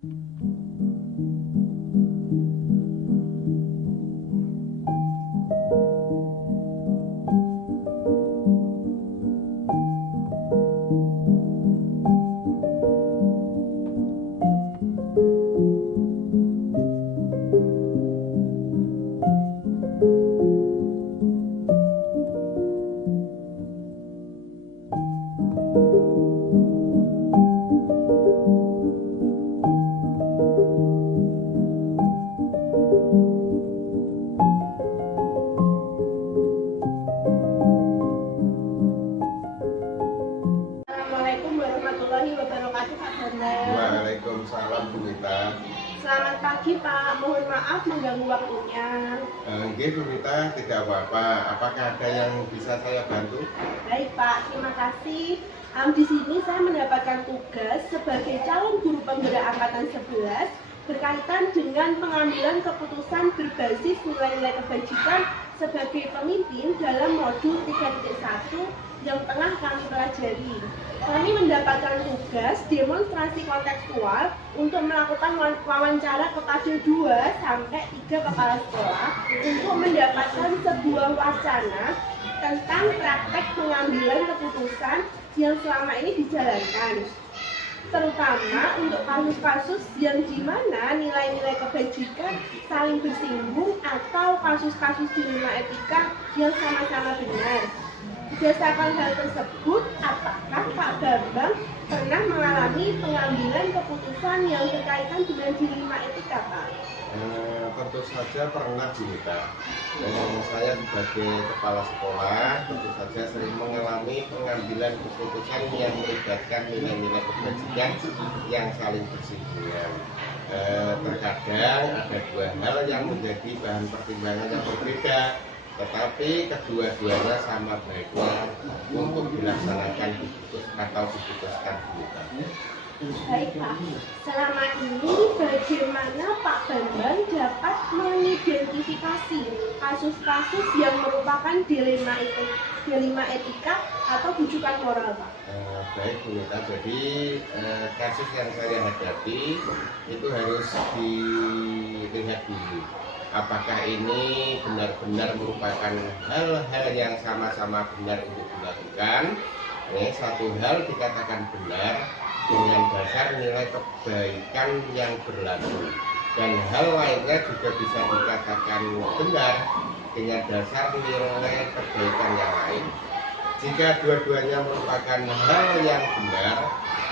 Assalamualaikum warahmatullahi wabarakatuh, Pak Bambang. Waalaikumsalam Bu Mita. Selamat pagi, Pak. Mohon maaf mengganggu waktunya. Nggih Bu Mita, tidak apa-apa. Apakah ada yang bisa saya bantu? Baik, Pak. Terima kasih. Di sini saya mendapatkan tugas sebagai calon guru penggerak angkatan 11 berkaitan dengan pengambilan keputusan berbasis nilai-nilai kebajikan sebagai pemimpin dalam modul 3.1 yang tengah kami pelajari. Kami mendapatkan tugas demonstrasi kontekstual untuk melakukan wawancara kepada 2 sampai 3 kepala sekolah untuk mendapatkan sebuah wacana tentang praktek pengambilan keputusan yang selama ini dijalankan, terutama untuk kasus-kasus yang dimana nilai-nilai kebajikan saling bersinggung atau kasus-kasus dilema etika yang sama-sama benar. Berdasarkan hal tersebut, apakah Pak Bambang pernah mengalami pengambilan keputusan yang berkaitan dengan dilema etika, Pak? Tentu saja pernah Bu Mita. Saya sebagai kepala sekolah tentu saja sering mengalami pengambilan keputusan yang melibatkan nilai-nilai kebajikan yang saling bersinggungan. Terkadang ada 2 hal yang menjadi bahan pertimbangan yang berbeda, tetapi kedua-duanya sama baiknya untuk dilaksanakan atau diputuskan Bu Mita. Baik, Pak. Selama ini bagaimana Pak Bambang dapat mengidentifikasi kasus-kasus yang merupakan dilema etika atau bujukan moral, Pak? Baik Bu Mita, jadi kasus yang saya hadapi itu harus dilihat dulu. Apakah ini benar-benar merupakan hal-hal yang sama-sama benar untuk dilakukan? Satu hal dikatakan benar dengan dasar nilai kebaikan yang berlaku, dan hal lainnya juga bisa dikatakan benar dengan dasar nilai kebaikan yang lain. Jika dua-duanya merupakan hal yang benar,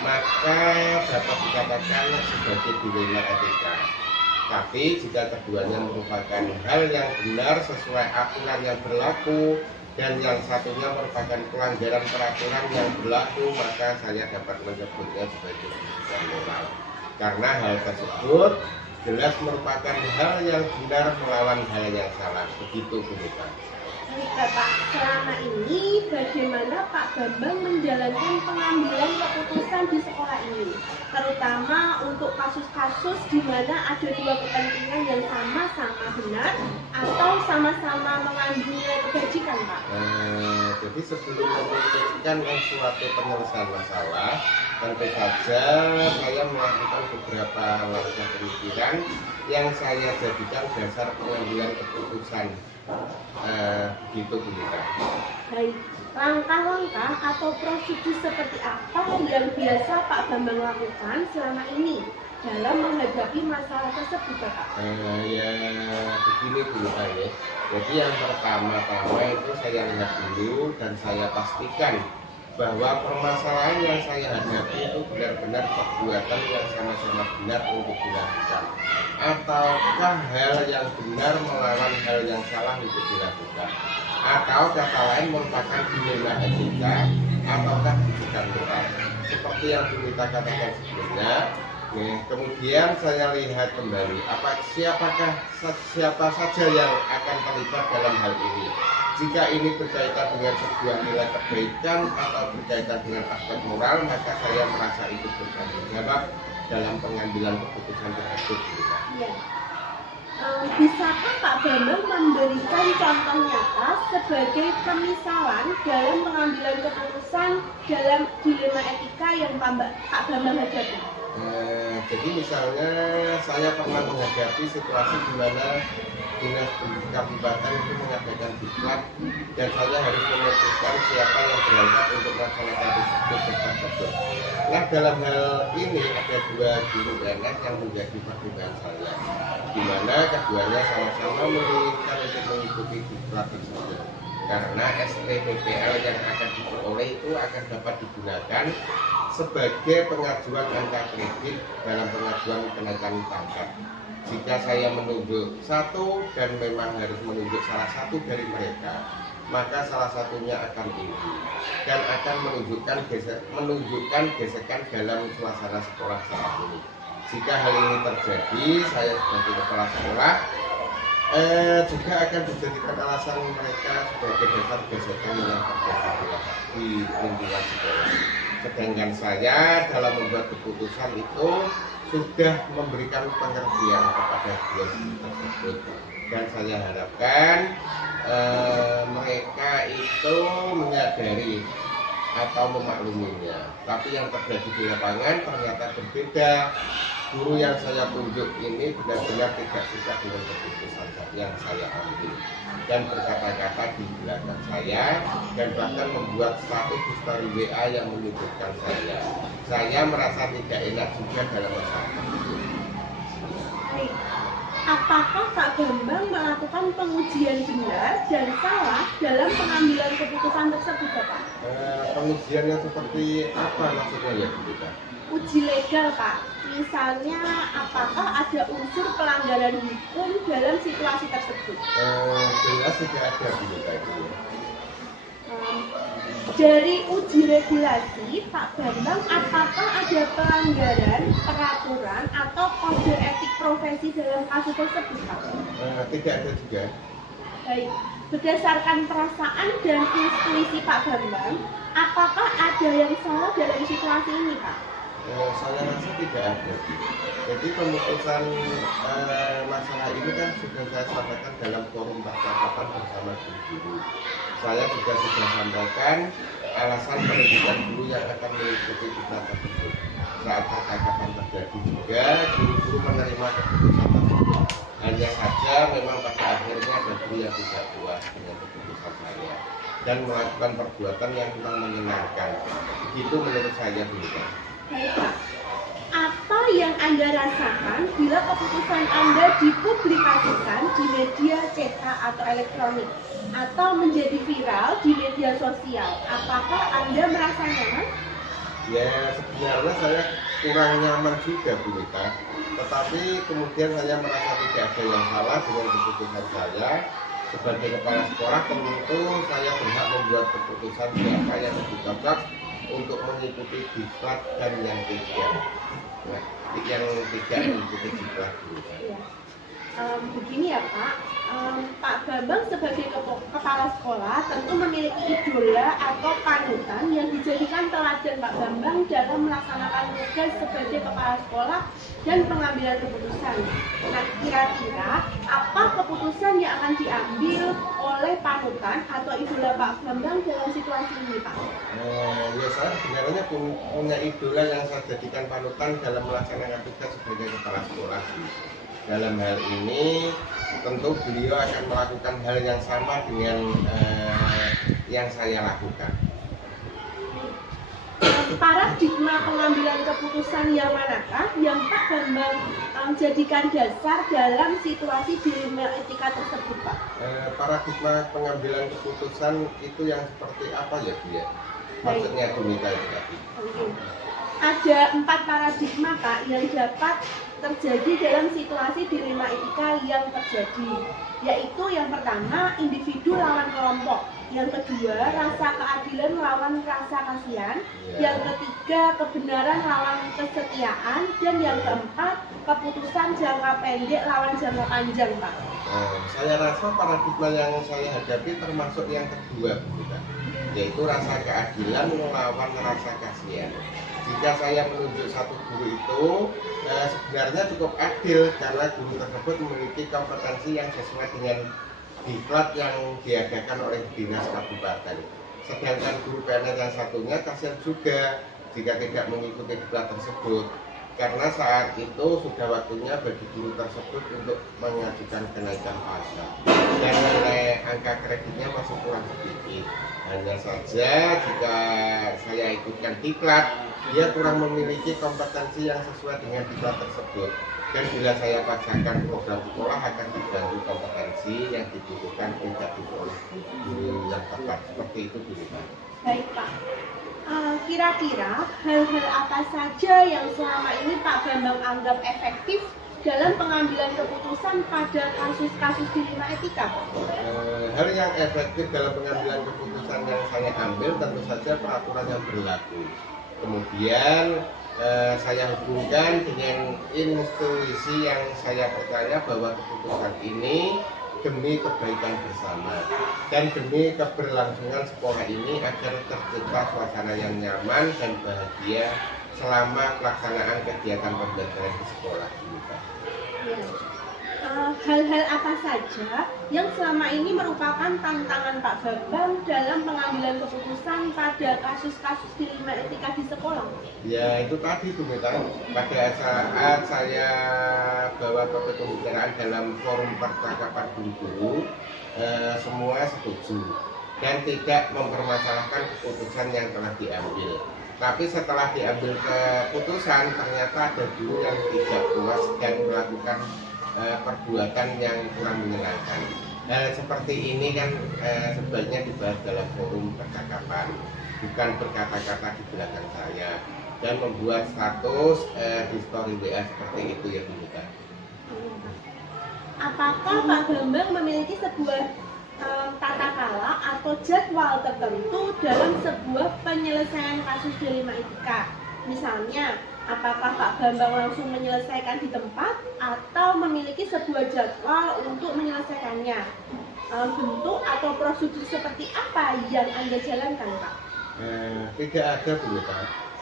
maka dapat dikatakan sebagai dilema etika. Tapi jika keduanya merupakan hal yang benar sesuai aturan yang berlaku dan yang satunya merupakan pelanggaran peraturan yang berlaku, maka saya dapat menyebutnya sebagai bujukan moral. Karena hal tersebut jelas merupakan hal yang benar melawan hal yang salah. Begitu Bu Mita. Baik, Pak. Selama ini bagaimana Pak Bambang menjalankan pengambilan keputusan di sekolah ini, terutama untuk kasus-kasus di mana ada 2 kepentingan yang sama-sama benar atau sama-sama mengambil nilai kebajikan, Pak? Jadi sebelum memutuskan suatu penyelesaian masalah, tentu saja saya melakukan beberapa langkah pemikiran yang saya jadikan dasar pengambilan keputusan. Gitu Bu Mita. Baik, langkah-langkah atau prosedur seperti apa yang biasa Pak Bambang lakukan selama ini dalam menghadapi masalah tersebut, Pak? Ya begini Bu Mita ya. Jadi yang pertama-tama itu saya lihat dulu dan saya pastikan bahwa permasalahan yang saya hadapi itu benar-benar perbuatan yang sama-sama benar untuk dilakukan, ataukah hal yang benar melawan hal yang salah untuk dilakukan, atau kata lain merupakan dilema etika ataukah bujukan moral seperti yang Bu Mita katakan sebelumnya. Kemudian saya lihat kembali siapa saja yang akan terlibat dalam hal ini. Jika ini berkaitan dengan sebuah nilai kebaikan atau berkaitan dengan aspek moral, maka saya merasa itu bertanggung jawab dalam pengambilan keputusan tersebut. Ya. Bisakah Pak Bambang memberikan contoh nyata sebagai pemisalan dalam pengambilan keputusan dalam dilema etika yang Pak Bambang hadapi? Jadi misalnya saya pernah menghadapi situasi di mana dinas pendidikan kabupaten itu mengadakan diklat dan saya harus memutuskan siapa yang berangkat untuk melaksanakan diklat tersebut. Nah, dalam hal ini ada dua guru PNS yang menjadi pertimbangan saya, di mana keduanya sama-sama menginginkan untuk mengikuti diklat tersebut. Karena SPPPL yang akan diperoleh itu akan dapat digunakan sebagai pengajuan angka kredit dalam pengajuan kenaikan pangkat. Jika saya menunjuk satu dan memang harus menunjuk salah satu dari mereka, maka salah satunya akan tinggi dan akan menunjukkan gesekan dalam suasana sekolah saat ini. Jika hal ini terjadi, saya sebagai kepala sekolah juga akan dijadikan alasan mereka sebagai dasar gesekan yang terjadi di lingkungan sekolah. Sedangkan saya dalam membuat keputusan itu sudah memberikan pengertian kepada dua guru tersebut dan saya harapkan mereka itu menyadari atau memakluminya. Tapi yang terjadi di lapangan ternyata berbeda. Guru yang saya tunjuk ini benar-benar tidak suka dengan keputusan yang saya ambil dan berkata-kata di belakang saya dan bahkan membuat status di story WA yang menyebutkan saya. Saya merasa tidak enak juga dalam masalah itu. Baik. Apakah Pak Bambang melakukan pengujian benar dan salah dalam pengambilan keputusan tersebut, Bapak? Pengujian yang seperti apa maksudnya ya, Bu? Uji legal, Pak. Misalnya, apakah ada unsur pelanggaran hukum dalam situasi tersebut? Jelas tidak ada, Bu, itu. Dari uji regulasi, Pak Bambang, apakah ada pelanggaran peraturan atau kode etik profesi dalam kasus tersebut, Pak? Tidak ada juga. Baik, berdasarkan perasaan dan intuisi Pak Bambang, apakah ada yang salah dalam situasi ini, Pak? Saya rasa tidak ada. Jadi pemutusan masalah ini kan sudah saya sampaikan dalam forum percakapan bersama guru-guru. Saya juga sudah sampaikan alasan pendidikan guru yang akan mengikuti diklat tersebut. Saat percakapan terjadi juga, guru-guru menerima keputusan tersebut. Hanya saja memang pada akhirnya ada guru yang tidak puas dengan keputusan saya dan melakukan perbuatan yang kurang menyenangkan. Begitu menurut saya dulu. Baik, Pak. Apa yang Anda rasakan bila keputusan Anda dipublikasikan di media cetak atau elektronik atau menjadi viral di media sosial? Apakah Anda merasa nyaman? Ya, sebenarnya saya kurang nyaman juga, Bu Rita. Tetapi kemudian saya merasa tidak ada yang salah dengan keputusan saya. Sebagai kepala sekolah tentu saya berhak membuat keputusan siapa yang lebih cocok untuk mengikuti diklat dan yang tidak. Nah, yang tidak mengikuti diklat. Ya. Begini ya Pak, Pak Bambang sebagai kepala sekolah tentu memiliki idola atau panutan yang dijadikan teladan Pak Bambang dalam melaksanakan tugas sebagai kepala sekolah dan pengambilan keputusan. Nah, kira-kira apa keputusan yang akan diambil oleh panutan atau idola Pak Bambang dalam situasi ini, Pak? Ya, saya sebenarnya punya idola yang saya jadikan panutan dalam melaksanakan tugas sebagai kepala sekolah. Dalam hal ini tentu beliau akan melakukan hal yang sama dengan yang saya lakukan. Paradigma pengambilan keputusan yang manakah yang Pak Bambang jadikan dasar dalam situasi dilema etika tersebut, Pak? Paradigma pengambilan keputusan itu yang seperti apa ya, Bu ya? Maksudnya Bumita itu tadi. Ada 4 paradigma, Pak, yang dapat terjadi dalam situasi dilema etika yang terjadi, yaitu yang pertama individu lawan kelompok, yang kedua rasa keadilan lawan rasa kasihan, yang ketiga kebenaran lawan kesetiaan, dan yang keempat keputusan jangka pendek lawan jangka panjang, Pak. Saya rasa paradigma yang saya hadapi termasuk yang kedua, yaitu rasa keadilan melawan rasa kasihan. Jika saya menunjuk satu guru itu sebenarnya cukup adil karena guru tersebut memiliki kompetensi yang sesuai dengan diklat yang diadakan oleh dinas kabupaten. Sedangkan guru PNS yang satunya kasihan juga jika tidak mengikuti diklat tersebut. karena saat itu sudah waktunya bagi guru tersebut untuk mengajukan kenaikan pajak dan nilai angka kreditnya masih kurang sedikit. Hanya saja jika saya ikutkan diklat, dia kurang memiliki kompetensi yang sesuai dengan diklat tersebut. Dan bila saya paksakan program sekolah akan diganggu kompetensi yang dibutuhkan tidak diperoleh guru yang tepat. Seperti itu dulu Pak. Baik Pak. Kira-kira hal-hal apa saja yang selama ini Pak Bambang anggap efektif dalam pengambilan keputusan pada kasus-kasus dilema etika? Hal yang efektif dalam pengambilan keputusan yang saya ambil tentu saja peraturan yang berlaku. Kemudian saya hubungkan dengan institusi yang saya percaya bahwa keputusan ini demi kebaikan bersama dan demi keberlangsungan sekolah ini agar tercipta suasana yang nyaman dan bahagia selama pelaksanaan kegiatan pembelajaran di sekolah ini. Ya. Hal-hal apa saja yang selama ini merupakan tantangan Pak Bambang dalam pengambilan keputusan pada kasus-kasus dilema etika di sekolah? Ya itu tadi Bu Mita, pada saat saya bawa ke pembicaraan dalam forum percakapan guru-guru, semua setuju dan tidak mempermasalahkan keputusan yang telah diambil. Tapi setelah diambil keputusan ternyata ada guru yang tidak puas dan melakukan perbuatan yang kurang menyenangkan. Seperti ini kan sebaiknya dibahas dalam forum percakapan, bukan berkata-kata di belakang saya dan membuat status di story WA seperti itu ya Bu Mita. Apakah Pak Bambang memiliki sebuah tata kala atau jadwal tertentu dalam sebuah penyelesaian kasus dilema etika? Misalnya, apakah Pak Bambang langsung menyelesaikan di tempat atau memiliki sebuah jadwal untuk menyelesaikannya? Bentuk atau prosedur seperti apa yang Anda jalankan, Pak? Tidak ada Bu Mita.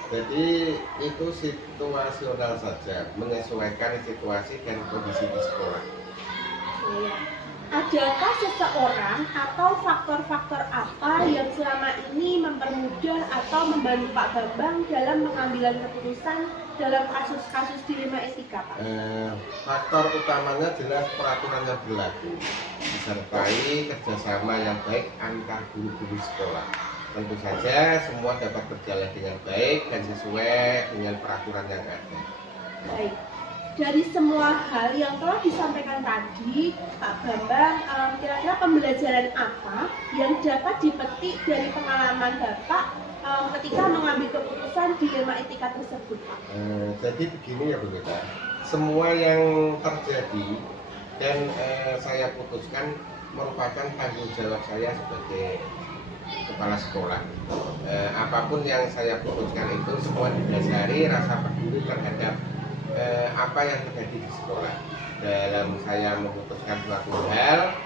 Jadi itu situasional saja, menyesuaikan situasi dan kondisi di sekolah. Ya. Adakah seseorang atau faktor-faktor apa yang selama ini mempermudah atau membantu Pak Bambang dalam pengambilan keputusan dalam kasus-kasus dilema etika, Pak? Faktor utamanya jelas peraturan yang berlaku, disertai kerjasama yang baik antar guru-guru sekolah. Tentu saja semua dapat berjalan dengan baik dan sesuai dengan peraturan yang ada. Baik. Dari semua hal yang telah disampaikan tadi, Pak Bambang, kira-kira pembelajaran apa yang dapat dipetik dari pengalaman Bapak ketika mengambil keputusan dilema etika tersebut, Pak? Jadi begini ya Bu Mita, semua yang terjadi dan saya putuskan merupakan tanggung jawab saya sebagai kepala sekolah. Apapun yang saya putuskan itu semua didasari rasa peduli terhadap apa yang terjadi di sekolah. Dalam saya memutuskan suatu hal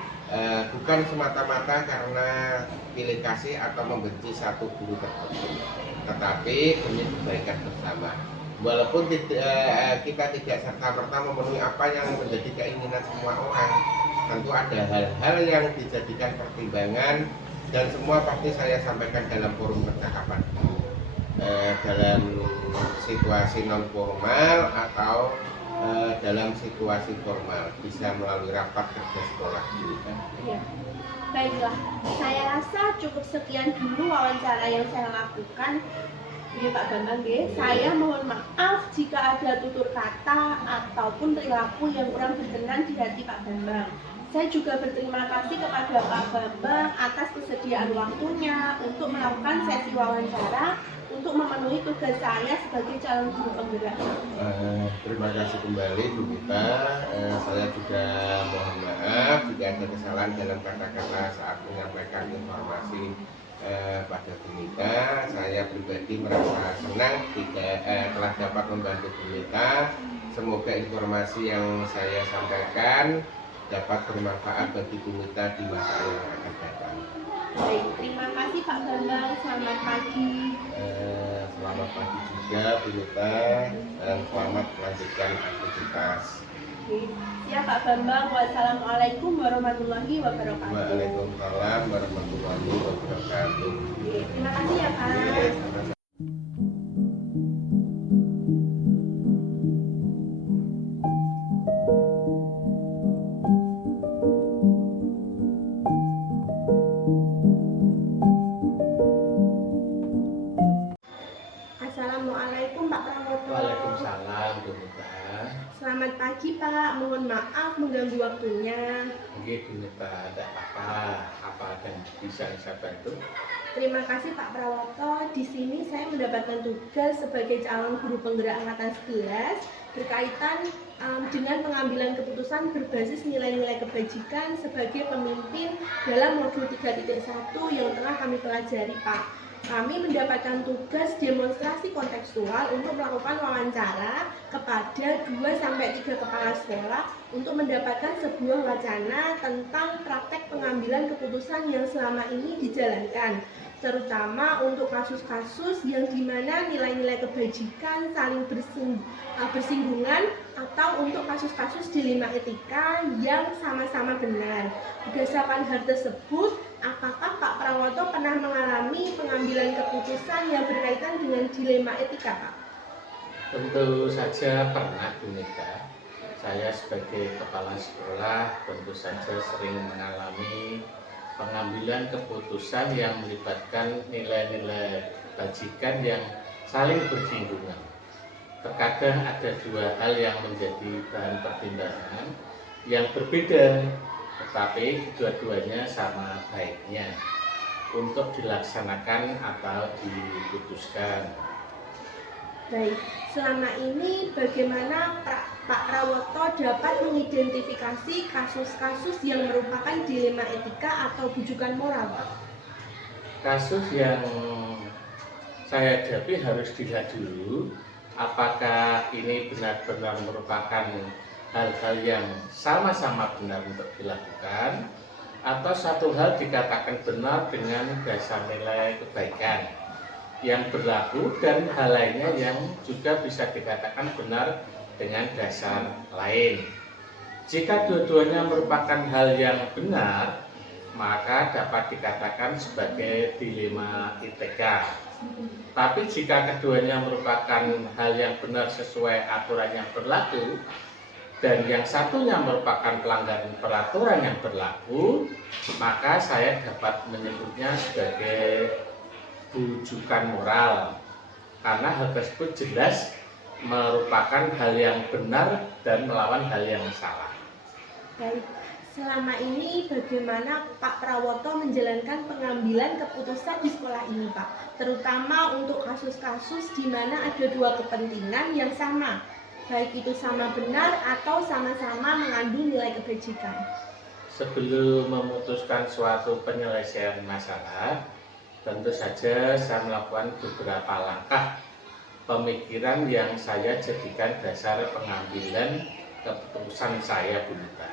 bukan semata-mata karena pilih kasih atau membenci satu guru tertentu, tetapi demi kebaikan bersama. Walaupun kita tidak serta-merta memenuhi apa yang menjadi keinginan semua orang, tentu ada hal-hal yang dijadikan pertimbangan dan semua pasti saya sampaikan dalam forum percakapan. Dalam situasi non formal atau dalam situasi formal bisa melalui rapat kerja sekolah juga. Ya. Baiklah, saya rasa cukup sekian dulu wawancara yang saya lakukan. Ini Pak Bambang, saya mohon maaf jika ada tutur kata ataupun perilaku yang kurang berkenan di hati Pak Bambang. Saya juga berterima kasih kepada Pak Bambang atas kesediaan waktunya untuk melakukan sesi wawancara untuk memenuhi tugas saya sebagai calon guru penggerak. Terima kasih kembali Bu Mita. Saya juga mohon maaf jika ada kesalahan dalam kata-kata saat menyampaikan informasi pada Bu Mita. Saya pribadi merasa senang telah dapat membantu Bu Mita. Semoga informasi yang saya sampaikan dapat bermanfaat bagi Bu Mita di masa yang akan datang. Baik, terima kasih Pak Bambang. Selamat pagi. Selamat pagi juga Bu Mita dan selamat melanjutkan aktivitas. Siap Pak Bambang. Wassalamualaikum warahmatullahi wabarakatuh. Waalaikumsalam warahmatullahi wabarakatuh. Terima kasih ya Pak. Selamat pagi Pak, mohon maaf mengganggu waktunya. Oke, Bu Neta, ada apa dan bisa saya bantu? Terima kasih Pak Prawoto. Di sini saya mendapatkan tugas sebagai calon guru penggerak angkatan 11 berkaitan dengan pengambilan keputusan berbasis nilai-nilai kebajikan sebagai pemimpin dalam modul 3.1 yang tengah kami pelajari Pak. Kami mendapatkan tugas demonstrasi kontekstual untuk melakukan wawancara kepada 2-3 kepala sekolah untuk mendapatkan sebuah wacana tentang praktek pengambilan keputusan yang selama ini dijalankan, terutama untuk kasus-kasus yang dimana nilai-nilai kebajikan saling bersinggungan atau untuk kasus-kasus dilema etika yang sama-sama benar. Berdasarkan hal tersebut, apakah Pak Prawoto pernah mengalami pengambilan keputusan yang berkaitan dengan dilema etika, Pak? Tentu saja pernah, Bu Neta. Saya sebagai kepala sekolah tentu saja sering mengalami pengambilan keputusan yang melibatkan nilai-nilai kebajikan yang saling bersinggungan. Terkadang ada dua hal yang menjadi bahan pertimbangan yang berbeda, tetapi kedua-duanya sama baiknya untuk dilaksanakan atau diputuskan. Baik, selama ini bagaimana Pak Prawoto dapat mengidentifikasi kasus-kasus yang merupakan dilema etika atau bujukan moral, Pak? Kasus yang saya hadapi harus dilihat dulu apakah ini benar-benar merupakan hal-hal yang sama-sama benar untuk dilakukan atau satu hal dikatakan benar dengan dasar nilai kebaikan yang berlaku dan hal lainnya yang juga bisa dikatakan benar dengan dasar lain. Jika dua-duanya merupakan hal yang benar, maka dapat dikatakan sebagai dilema etika. Tapi jika keduanya merupakan hal yang benar sesuai aturan yang berlaku dan yang satunya merupakan pelanggaran peraturan yang berlaku, maka saya dapat menyebutnya sebagai bujukan moral karena hal tersebut jelas merupakan hal yang benar dan melawan hal yang salah. Baik, selama ini bagaimana Pak Prawoto menjalankan pengambilan keputusan di sekolah ini, Pak? Terutama untuk kasus-kasus di mana ada dua kepentingan yang sama, baik itu sama benar atau sama-sama mengandung nilai kebajikan. Sebelum memutuskan suatu penyelesaian masalah, tentu saja saya melakukan beberapa langkah pemikiran yang saya jadikan dasar pengambilan keputusan saya, Bu Neta.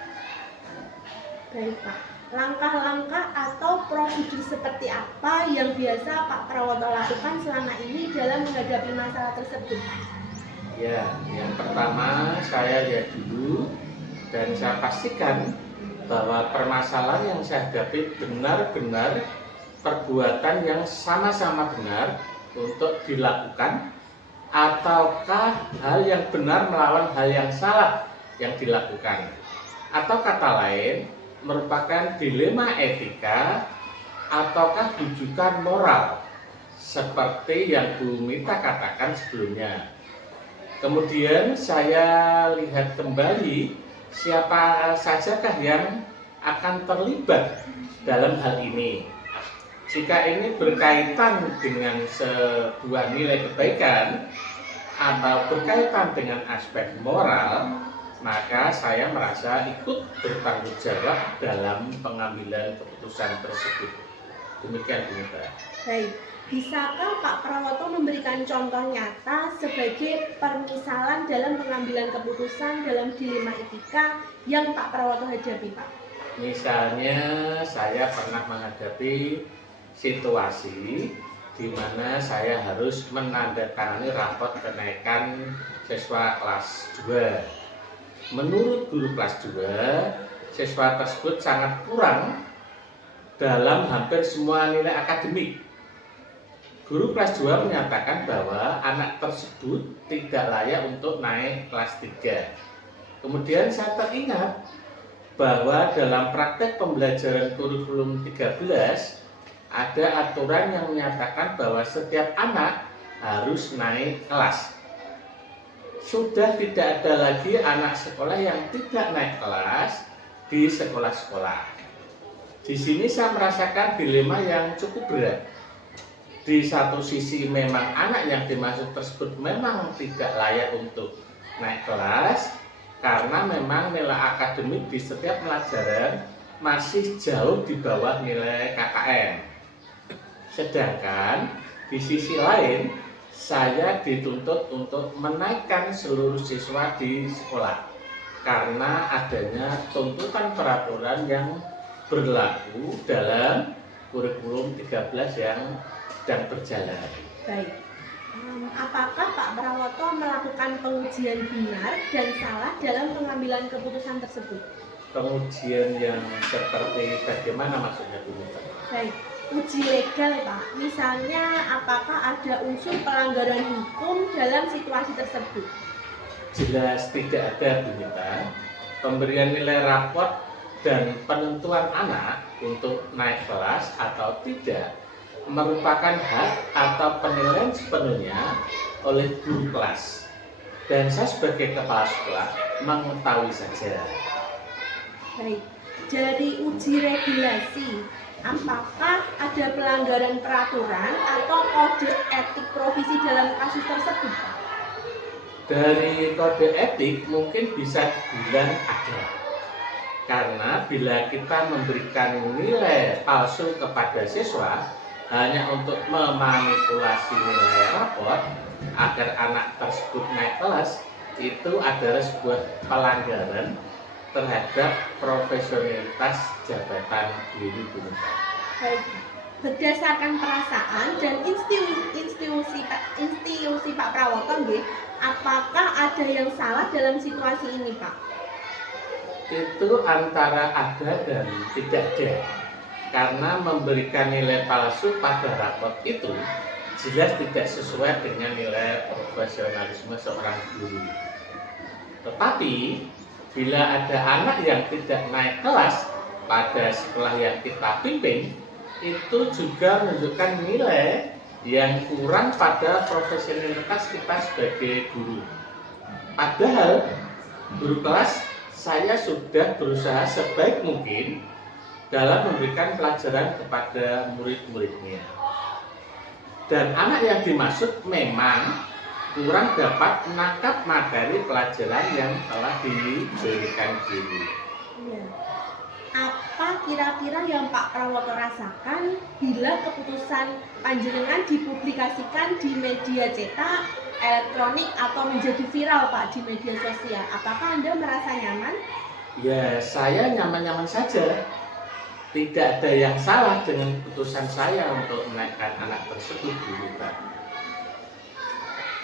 Baik Pak, langkah-langkah atau prosedur seperti apa yang biasa Pak Prawoto lakukan selama ini dalam menghadapi masalah tersebut? Ya, yang pertama saya lihat dulu dan saya pastikan bahwa permasalahan yang saya hadapi benar-benar perbuatan yang sama-sama benar untuk dilakukan ataukah hal yang benar melawan hal yang salah yang dilakukan, atau kata lain merupakan dilema etika ataukah bujukan moral seperti yang Bu Mita katakan sebelumnya. Kemudian saya lihat kembali siapa sajakah yang akan terlibat dalam hal ini. Jika ini berkaitan dengan sebuah nilai kebaikan atau berkaitan dengan aspek moral, maka saya merasa ikut bertanggung jawab dalam pengambilan keputusan tersebut. Demikian, Bu Neta. Baik, bisakah Pak Prawoto memberikan contoh nyata sebagai permisalan dalam pengambilan keputusan dalam dilema etika yang Pak Prawoto hadapi, Pak? Misalnya saya pernah menghadapi situasi di mana saya harus menandatangani rapot kenaikan siswa kelas 2. Menurut guru kelas 2, siswa tersebut sangat kurang dalam hampir semua nilai akademik. Guru kelas 2 menyatakan bahwa anak tersebut tidak layak untuk naik kelas 3. Kemudian saya teringat bahwa dalam praktek pembelajaran kurikulum 13 ada aturan yang menyatakan bahwa setiap anak harus naik kelas. sudah tidak ada lagi anak sekolah yang tidak naik kelas di sekolah-sekolah. Di sini saya merasakan dilema yang cukup berat. Di satu sisi memang anak yang dimaksud tersebut memang tidak layak untuk naik kelas karena memang nilai akademik di setiap pelajaran masih jauh di bawah nilai KKM. Sedangkan di sisi lain saya dituntut untuk menaikkan seluruh siswa di sekolah karena adanya tuntutan peraturan yang berlaku dalam kurikulum 13 yang sedang berjalan. Baik. Apakah Pak Prawoto melakukan pengujian benar dan salah dalam pengambilan keputusan tersebut? Pengujian yang seperti bagaimana maksudnya Bu Mita? Baik, uji legal Pak. Misalnya apakah ada unsur pelanggaran hukum dalam situasi tersebut? Jelas tidak ada Bu Mita. Pemberian nilai raport dan penentuan anak untuk naik kelas atau tidak merupakan hak atau penilaian sepenuhnya oleh guru kelas. Dan saya sebagai kepala sekolah mengetahui saja. Baik, dari uji regulasi, apakah ada pelanggaran peraturan atau kode etik provisi dalam kasus tersebut? Dari kode etik mungkin bisa dibilang ada. Karena bila kita memberikan nilai palsu kepada siswa hanya untuk memanipulasi nilai raport agar anak tersebut naik kelas, itu adalah sebuah pelanggaran terhadap profesionalitas jabatan guru. Baik, berdasarkan perasaan dan institusi Pak Prawoto, apakah ada yang salah dalam situasi ini, Pak? Itu antara ada dan tidak ada. Karena memberikan nilai palsu pada raport itu jelas tidak sesuai dengan nilai profesionalisme seorang guru. Tetapi bila ada anak yang tidak naik kelas pada sekolah yang kita pimpin, itu juga menunjukkan nilai yang kurang pada profesionalitas kita sebagai guru. Padahal guru kelas saya sudah berusaha sebaik mungkin dalam memberikan pelajaran kepada murid-muridnya. Dan anak yang dimaksud memang kurang dapat menangkap materi pelajaran yang telah diberikan guru. Ya. Apa kira-kira yang Pak Prawoto rasakan bila keputusan panjenengan dipublikasikan di media cetak, elektronik atau menjadi viral Pak di media sosial? Apakah Anda merasa nyaman? Ya, saya nyaman-nyaman saja. Tidak ada yang salah dengan keputusan saya untuk menaikkan anak tersebut dulu, Pak.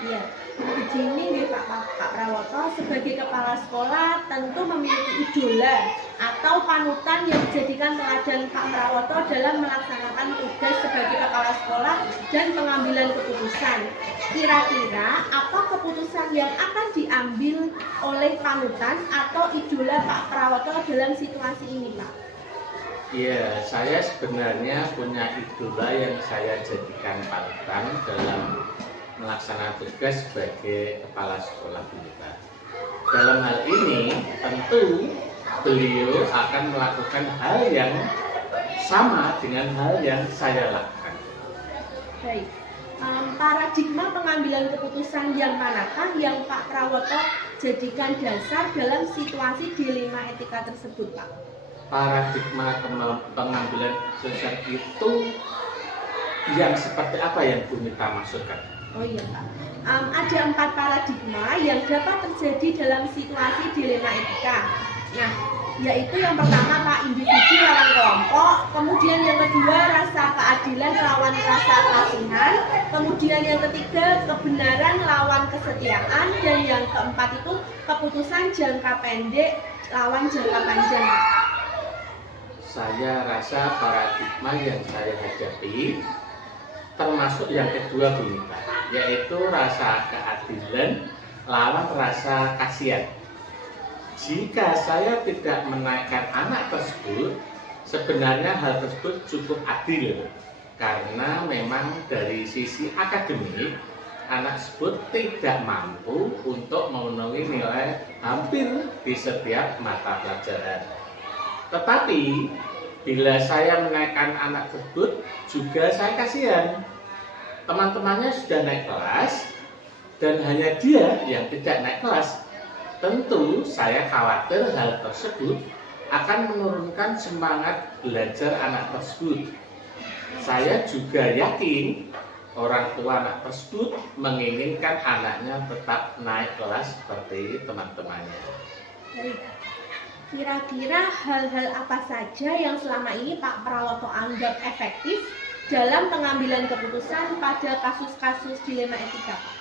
Iya, begini nih Pak Prawoto, sebagai kepala sekolah tentu memiliki idola atau panutan yang dijadikan teladan Pak Prawoto dalam melaksanakan tugas sebagai kepala sekolah dan pengambilan keputusan. Kira-kira apa keputusan yang akan diambil oleh panutan atau idola Pak Prawoto dalam situasi ini, Pak? Iya, saya sebenarnya punya idola yang saya jadikan panutan dalam melaksanakan tugas sebagai kepala sekolah BK. Dalam hal ini, tentu beliau akan melakukan hal yang sama dengan hal yang saya lakukan. Baik, paradigma pengambilan keputusan yang manakah yang Pak Prawoto jadikan dasar dalam situasi dilema etika tersebut, Pak? Paradigma pengambilan keputusan itu yang seperti apa yang Bu Mita maksudkan? Oh iya Pak, ada 4 paradigma yang dapat terjadi dalam situasi dilema etika. Nah, yaitu yang pertama Pak, individu lawan kelompok, kemudian yang kedua rasa keadilan lawan rasa kasihan, kemudian yang ketiga kebenaran lawan kesetiaan, dan yang keempat itu keputusan jangka pendek lawan jangka panjang. Saya rasa paradigma yang saya hadapi termasuk yang kedua Bu Mita, yaitu rasa keadilan lawan rasa kasihan. Jika saya tidak menaikkan anak tersebut, sebenarnya hal tersebut cukup adil karena memang dari sisi akademik anak tersebut tidak mampu untuk memenuhi nilai hampir di setiap mata pelajaran. Tetapi bila saya menaikkan anak tersebut, juga saya kasihan. Teman-temannya sudah naik kelas dan hanya dia yang tidak naik kelas. Tentu saya khawatir hal tersebut akan menurunkan semangat belajar anak tersebut. Saya juga yakin orang tua anak tersebut menginginkan anaknya tetap naik kelas seperti teman-temannya. Baik. Kira-kira hal-hal apa saja yang selama ini Pak Prawoto anggap efektif dalam pengambilan keputusan pada kasus-kasus dilema etika, Pak?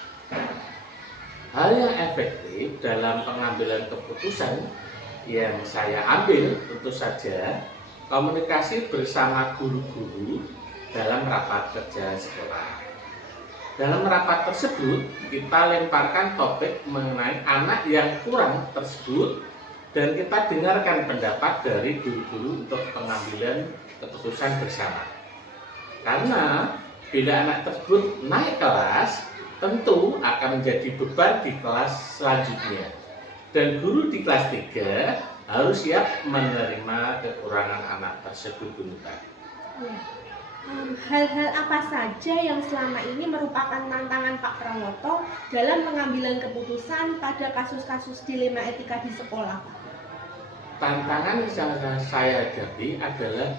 Hal yang efektif dalam pengambilan keputusan yang saya ambil tentu saja komunikasi bersama guru-guru dalam rapat kerja sekolah. Dalam rapat tersebut, kita lemparkan topik mengenai anak yang kurang tersebut dan kita dengarkan pendapat dari guru-guru untuk pengambilan keputusan bersama. Karena bila anak tersebut naik kelas, tentu akan menjadi beban di kelas selanjutnya. Dan guru di kelas 3 harus siap menerima kekurangan anak tersebut, Bu Nuta. Hal-hal apa saja yang selama ini merupakan tantangan Pak Prawoto dalam pengambilan keputusan pada kasus-kasus dilema etika di sekolah, Pak? Tantangan yang saya hadapi adalah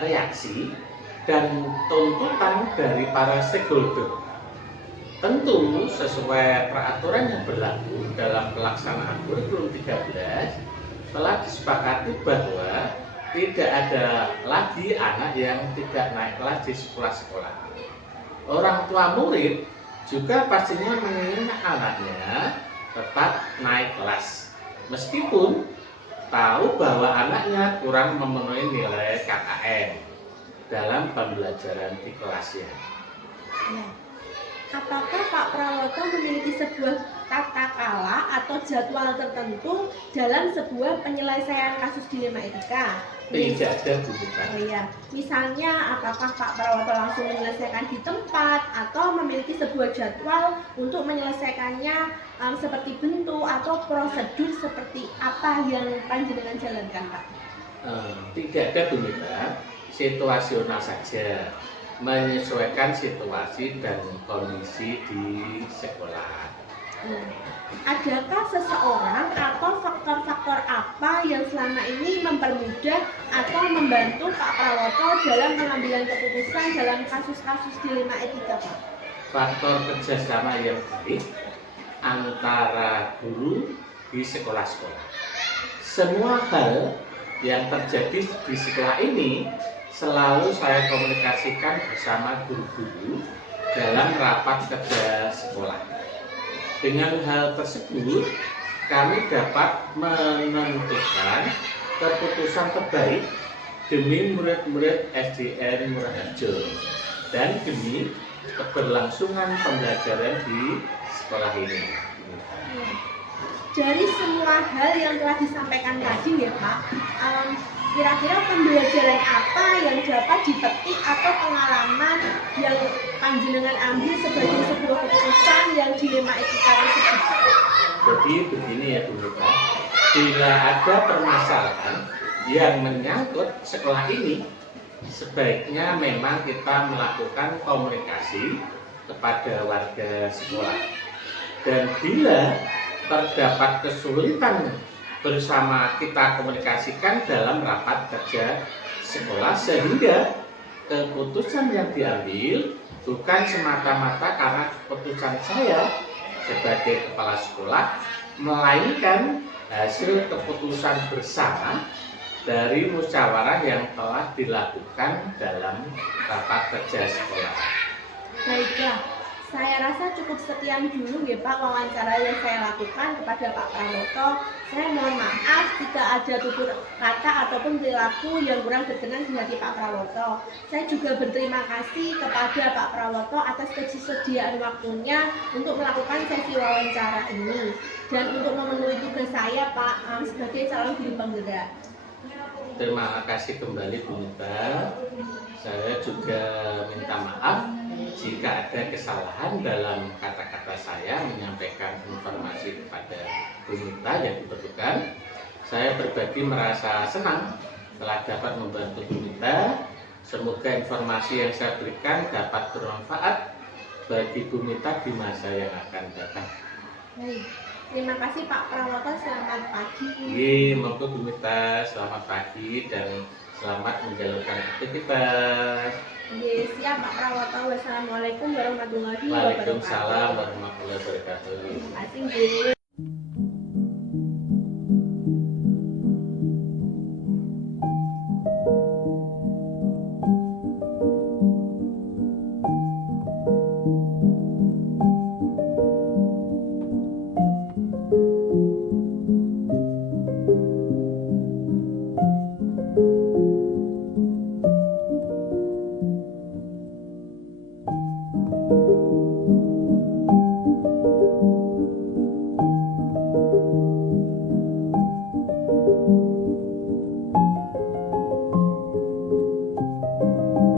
reaksi dan tuntutan dari para stakeholder. Tentu sesuai peraturan yang berlaku dalam pelaksanaan kurikulum 13 telah disepakati bahwa tidak ada lagi anak yang tidak naik kelas di sekolah-sekolah. Orang tua murid juga pastinya menginginkan anaknya tetap naik kelas, meskipun tahu bahwa anaknya kurang memenuhi nilai KKM dalam pembelajaran di kelasnya. Ya. Apakah Pak Prawoto memiliki sebuah tata kala atau jadwal tertentu dalam sebuah penyelesaian kasus dilema etika? Tidak ada, Bu Nuta. Oh iya, misalnya apakah Pak Prawoto langsung menyelesaikan di tempat atau memiliki sebuah jadwal untuk menyelesaikannya seperti bentuk atau prosedur seperti apa yang panjenengan jalankan, Pak? Tidak ada, Bu Nuta. Situasional saja, menyesuaikan situasi dan kondisi di sekolah. Adakah seseorang atau faktor-faktor apa yang selama ini mempermudah atau membantu Pak Prawoto dalam pengambilan keputusan dalam kasus-kasus dilema etika, Pak? Faktor kerjasama yang baik antara guru di sekolah-sekolah. Semua hal yang terjadi di sekolah ini selalu saya komunikasikan bersama guru-guru dalam rapat kerja sekolah. Dengan hal tersebut, kami dapat menentukan keputusan terbaik demi murid-murid SDN Murah Harjo dan demi keberlangsungan pembelajaran di sekolah ini. Dari semua hal yang telah disampaikan tadi ya Pak, kira-kira pembelajaran apa yang dapat dipetik atau pengalaman yang panjenengan ambil sebagai sebuah keputusan yang dilema etika tersebut? Jadi begini ya Bu Nuta, bila ada permasalahan yang menyangkut sekolah ini, sebaiknya memang kita melakukan komunikasi kepada warga sekolah. Dan bila terdapat kesulitan bersama kita komunikasikan dalam rapat kerja sekolah, sehingga keputusan yang diambil bukan semata-mata karena keputusan saya sebagai kepala sekolah, melainkan hasil keputusan bersama dari musyawarah yang telah dilakukan dalam rapat kerja sekolah. Baiklah, saya rasa cukup sekian dulu ya Pak wawancara yang saya lakukan kepada Pak Prawoto. Saya mohon maaf jika ada tutur kata ataupun perilaku yang kurang berkenan di hati Pak Prawoto. Saya juga berterima kasih kepada Pak Prawoto atas kesediaan waktunya untuk melakukan sesi wawancara ini dan untuk memenuhi tugas saya Pak sebagai calon guru penggerak. Terima kasih kembali Bu Mita. Saya juga minta maaf jika ada kesalahan dalam kata-kata saya menyampaikan informasi kepada Bu Mita yang diperlukan. Saya pribadi merasa senang telah dapat membantu Bu Mita. Semoga informasi yang saya berikan dapat bermanfaat bagi Bu Mita di masa yang akan datang. Baik. Terima kasih Pak Prawoto, selamat pagi. Monggo Bu Mita, selamat pagi dan selamat menjalankan aktivitas. Siap Pak Prawoto. Wassalamualaikum warahmatullahi wabarakatuh. Waalaikumsalam warahmatullahi wabarakatuh. Terima kasih Bu.